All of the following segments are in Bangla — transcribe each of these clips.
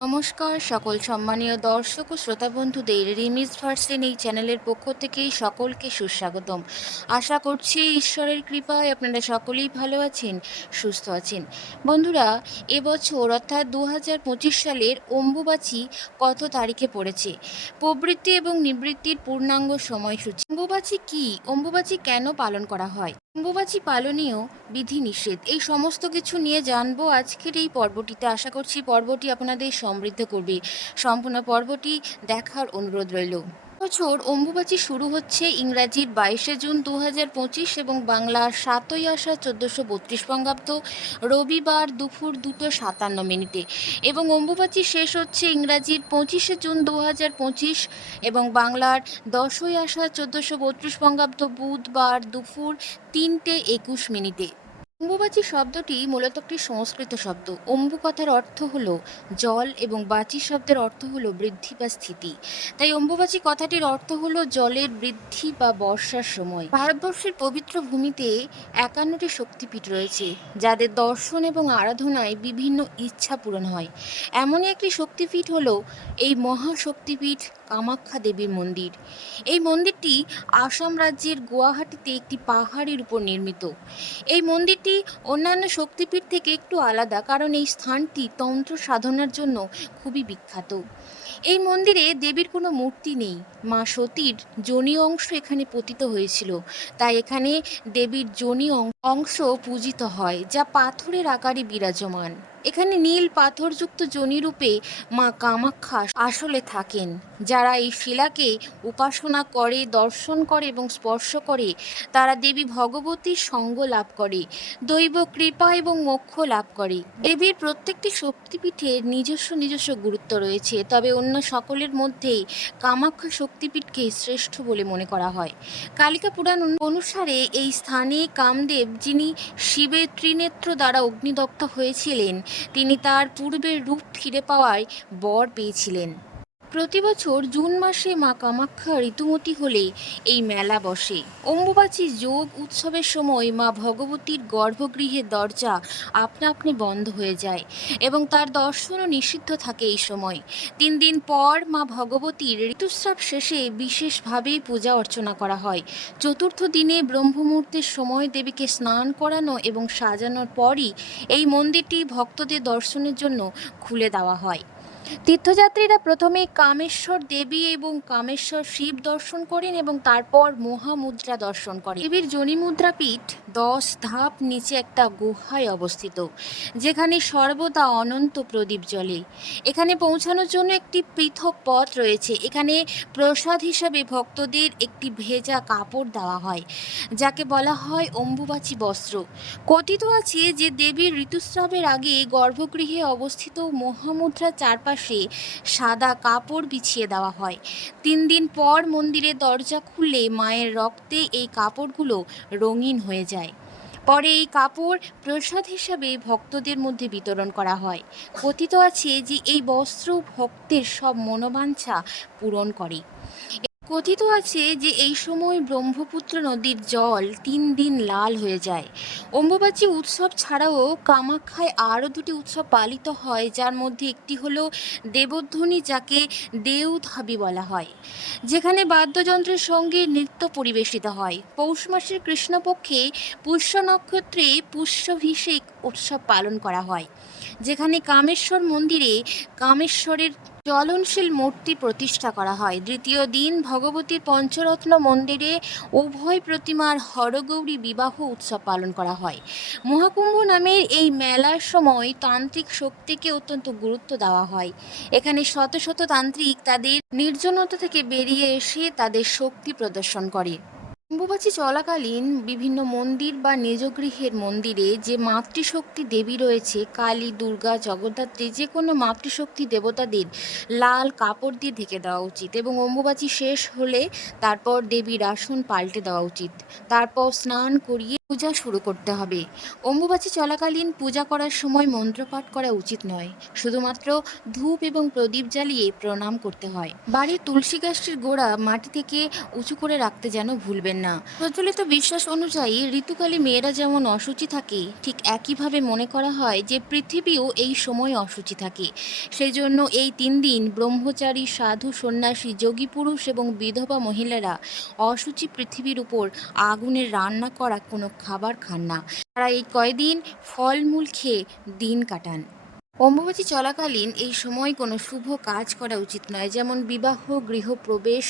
নমস্কার, সকল সম্মানীয় দর্শক ও শ্রোতা বন্ধুদের রিমিস ভার্সেন এই চ্যানেলের পক্ষ থেকেই সকলকে সুস্বাগতম। আশা করছি ঈশ্বরের কৃপায় আপনারা সকলেই ভালো আছেন, সুস্থ আছেন। বন্ধুরা, এবছর অর্থাৎ দু হাজার পঁচিশ সালের অম্বুবাচী কত তারিখে পড়েছে? প্রবৃত্তি এবং নিবৃত্তির পূর্ণাঙ্গ সময়সূচি অম্বুবাচী কি, অম্বুবাচী কেন পালন করা হয়? অম্বুবাচী পালনীয় বিধি নিষেধ এই সমস্ত কিছু নিয়ে জানব আজকের এই পর্বটিতে। আশা করছি পর্বটি আপনাদের সমৃদ্ধ করবে। সম্পূর্ণ পর্বটি দেখার অনুরোধ রইল। বছর অম্বুবাচী শুরু হচ্ছে ইংরাজির বাইশে জুন দু পঁচিশ এবং বাংলার সাতই আষাঢ় চোদ্দোশো বত্রিশ বঙ্গাব্দ। রবিবার দুপুর দুটো সাতান্ন মিনিটে এবং অম্বুবাচী শেষ হচ্ছে ইংরাজির পঁচিশে জুন দু পঁচিশ এবং বাংলার দশই আষাঢ় চোদ্দোশো বত্রিশ বঙ্গাব্দ বুধবার দুপুর তিনটে একুশ মিনিটে। অম্বুবাচী শব্দটি মূলত একটি সংস্কৃত শব্দ। অম্বু কথার অর্থ হলো জল এবং বাচি শব্দের অর্থ হলো বৃদ্ধি বা স্থিতি। তাই অম্বুবাচী কথাটির অর্থ হলো জলের বৃদ্ধি বা বর্ষার সময়। ভারতবর্ষের পবিত্র ভূমিতে একান্নটি শক্তিপীঠ রয়েছে, যাদের দর্শন এবং আরাধনায় বিভিন্ন ইচ্ছা পূরণ হয়। এমনই একটি শক্তিপীঠ হলো এই মহাশক্তিপীঠ কামাখ্যা দেবীর মন্দির। এই মন্দিরটি আসাম রাজ্যের গুয়াহাটিতে একটি পাহাড়ের উপর নির্মিত। এই মন্দিরটি অন্যান্য শক্তিপীঠ থেকে একটু আলাদা কারণ এই স্থানটি তন্ত্র সাধনার জন্য খুবই বিখ্যাত। এই মন্দিরে দেবীর কোনো মূর্তি নেই। মা সতীর যোনি অংশ এখানে পতিত হয়েছিল। তাই এখানে দেবীর যোনি অংশ পূজিত হয়, যা পাথরের আকারে বিরাজমান। এখানে নীল পাথরযুক্ত যোনিরূপে মা কামাখ্যা আসলে থাকেন। যারা এই শিলাকে উপাসনা করে, দর্শন করে এবং স্পর্শ করে, তারা দেবী ভগবতীর সঙ্গ লাভ করে, দৈব কৃপা এবং মোক্ষ লাভ করে। দেবীর প্রত্যেকটি শক্তিপীঠের নিজস্ব নিজস্ব গুরুত্ব রয়েছে, তবে অন্য সকলের মধ্যেই কামাখ্যা শক্তিপীঠকে শ্রেষ্ঠ বলে মনে করা হয়। কালিকা পুরাণ অনুসারে এই স্থানে কামদেব, যিনি শিবের ত্রিনেত্র দ্বারা অগ্নিদগ্ধ হয়েছিলেন তিনি তার পূর্বের রূপ ফিরে পাওয়ায় বর পেয়েছিলেন। প্রতি বছর জুন মাসে মা কামাখ্যা ঋতুমতী হলে এই মেলা বসে। অম্বুবাচী যোগ উৎসবের সময় মা ভগবতীর গর্ভগৃহের দরজা আপনা আপনি বন্ধ হয়ে যায় এবং তার দর্শনও নিষিদ্ধ থাকে এই সময়। তিন দিন পর মা ভগবতীর ঋতুস্রাব শেষে বিশেষভাবে পূজা অর্চনা করা হয়। চতুর্থ দিনে ব্রহ্মমুহূর্তের সময় দেবীকে স্নান করানো এবং সাজানোর পরই এই মন্দিরটি ভক্তদের দর্শনের জন্য খুলে দেওয়া হয়। তীর্থযাত্রীরা প্রথমে কামেশ্বর দেবী এবং কামেশ্বর শিব দর্শন করেন এবং তারপর মহামুদ্রা দর্শন করেন। দেবীর জনিমুদ্রা পীঠ দশ ধাপ নিচে একটা গুহায় অবস্থিত, যেখানে সর্বদা অনন্ত প্রদীপ জ্বলে। এখানে পৌঁছানোর জন্য একটি পৃথক পথ রয়েছে। এখানে প্রসাদ হিসাবে ভক্তদের একটি ভেজা কাপড় দেওয়া হয়, যাকে বলা হয় অম্বুবাচী বস্ত্র। কথিত আছে যে দেবীর ঋতুস্রাবের আগে গর্ভগৃহে অবস্থিত মহামুদ্রার চারপাশে সাদা কাপড় বিছিয়ে দেওয়া হয়। তিন দিন পর মন্দিরের দরজা খুললে মায়ের রক্তে এই কাপড়গুলো রঙিন হয়ে যায়। পরে এই কাপড় প্রসাদ হিসাবে ভক্তদের মধ্যে বিতরণ করা হয়। কথিত আছে যে এই বস্ত্র ভক্তের সব মনোবাঞ্ছা পূরণ করে। কথিত আছে যে এই সময় ব্রহ্মপুত্র নদীর জল তিন দিন লাল হয়ে যায়। অম্বুবাচী উৎসব ছাড়াও কামাখ্যায় আরও দুটি উৎসব পালিত হয়, যার মধ্যে একটি হলো দেবধ্বনি, যাকে দেউধাবি বলা হয়। যেখানে বাদ্যযন্ত্রের সঙ্গে নৃত্য পরিবেশিত হয়। পৌষ মাসের কৃষ্ণপক্ষে পুষ্য নক্ষত্রে পুষ্যভিষেক উৎসব পালন করা হয়। যেখানে কামেশ্বর মন্দিরে কামেশ্বরের জ্বলনশীল মূর্তি প্রতিষ্ঠা করা হয়। দ্বিতীয় দিন ভগবতীর পঞ্চরত্ন মন্দিরে উভয় প্রতিমার হরগৌরী বিবাহ উৎসব পালন করা হয়। মহাকুম্ভ নামের এই মেলার সময় তান্ত্রিক শক্তিকে অত্যন্ত গুরুত্ব দেওয়া হয়। এখানে শত শত তান্ত্রিক তাদের নির্জনতা থেকে বেরিয়ে এসে তাদের শক্তি প্রদর্শন করে। অম্বুবাচী চলাকালীন বিভিন্ন মন্দির বা নিজ গৃহের মন্দিরে যে মাতৃশক্তি দেবী রয়েছে, কালী, দুর্গা, জগদ্ধাত্রী, যে কোনো মাতৃশক্তি দেবতাদের লাল কাপড় দিয়ে ঢেকে দেওয়া উচিত এবং অম্বুবাচী শেষ হলে তারপর দেবীর আসন পাল্টে দেওয়া উচিত। তারপর স্নান করিয়ে পূজা শুরু করতে হবে। অম্বুবাচী চলাকালীন পূজা করার সময় মন্ত্রপাঠ করা উচিত নয়। শুধুমাত্র ধূপ এবং প্রদীপ জ্বালিয়ে প্রণাম করতে হয়। বাড়ির তুলসী গাছটির গোড়া মাটি থেকে উঁচু করে রাখতে যেন ভুলবেন না। প্রচলিত বিশ্বাস অনুযায়ী ঋতুকালে মেয়েরা যেমন অসুচি থাকে, ঠিক একইভাবে মনে করা হয় যে পৃথিবীও এই সময় অসুচি থাকে। সেই জন্য এই তিন দিন ব্রহ্মচারী, সাধু, সন্ন্যাসী, যোগী পুরুষ এবং বিধবা মহিলারা অসুচি পৃথিবীর উপর আগুনের রান্না করা কোনো খাবার খান না। তারা এই কয়দিন ফলমূল খেয়ে দিন কাটান। অম্বুবাচী চলাকালীন এই সময় কোনো শুভ কাজ করা উচিত নয়, যেমন বিবাহ, গৃহপ্রবেশ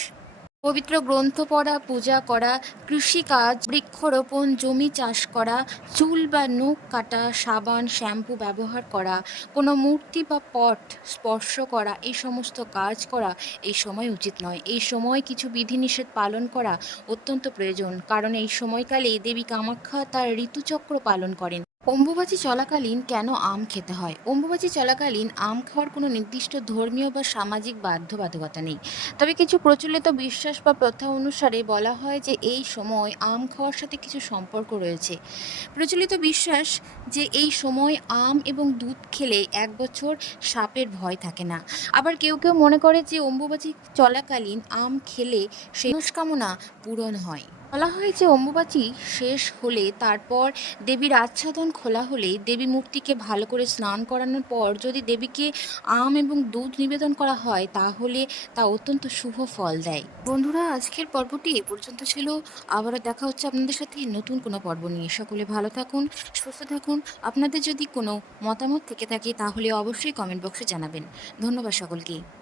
পবিত্র গ্রন্থ পড়া, পূজা করা, কৃষিকাজ, বৃক্ষরোপণ, জমি চাষ করা, চুল বা নখ কাটা, সাবান, শ্যাম্পু ব্যবহার করা, কোনো মূর্তি বা পট স্পর্শ করা, এই সমস্ত কাজ করা এই সময় উচিত নয়। এই সময় কিছু বিধিনিষেধ পালন করা অত্যন্ত প্রয়োজন, কারণ এই সময়কালে দেবী কামাখ্যা তার ঋতুচক্র পালন করেন। অম্বুবাচী চলাকালীন কেন আম খেতে হয়? অম্বুবাচী চলাকালীন আম খাওয়ার কোনো নির্দিষ্ট ধর্মীয় বা সামাজিক বাধ্যবাধকতা নেই। তবে কিছু প্রচলিত বিশ্বাস বা প্রথা অনুসারে বলা হয় যে এই সময় আম খাওয়ার সাথে কিছু সম্পর্ক রয়েছে। প্রচলিত বিশ্বাস যে এই সময় আম এবং দুধ খেলে এক বছর সাপের ভয় থাকে না। আবার কেউ কেউ মনে করে যে অম্বুবাচী চলাকালীন আম খেলে সেই মনস্কামনা পূরণ হয়। বলা হয় যে অম্বুবাচী শেষ হলে তারপর দেবীর আচ্ছাদন খোলা হলে দেবী মূর্তিকে ভালো করে স্নান করানোর পর যদি দেবীকে আম এবং দুধ নিবেদন করা হয়, তাহলে তা অত্যন্ত শুভ ফল দেয়। বন্ধুরা, আজকের পর্বটি এ পর্যন্ত ছিল। আবারও দেখা হচ্ছে আপনাদের সাথে নতুন কোনো পর্ব নিয়ে। সকলে ভালো থাকুন, সুস্থ থাকুন। আপনাদের যদি কোনো মতামত থেকে থাকে, তাহলে অবশ্যই কমেন্ট বক্সে জানাবেন। ধন্যবাদ সকলকে।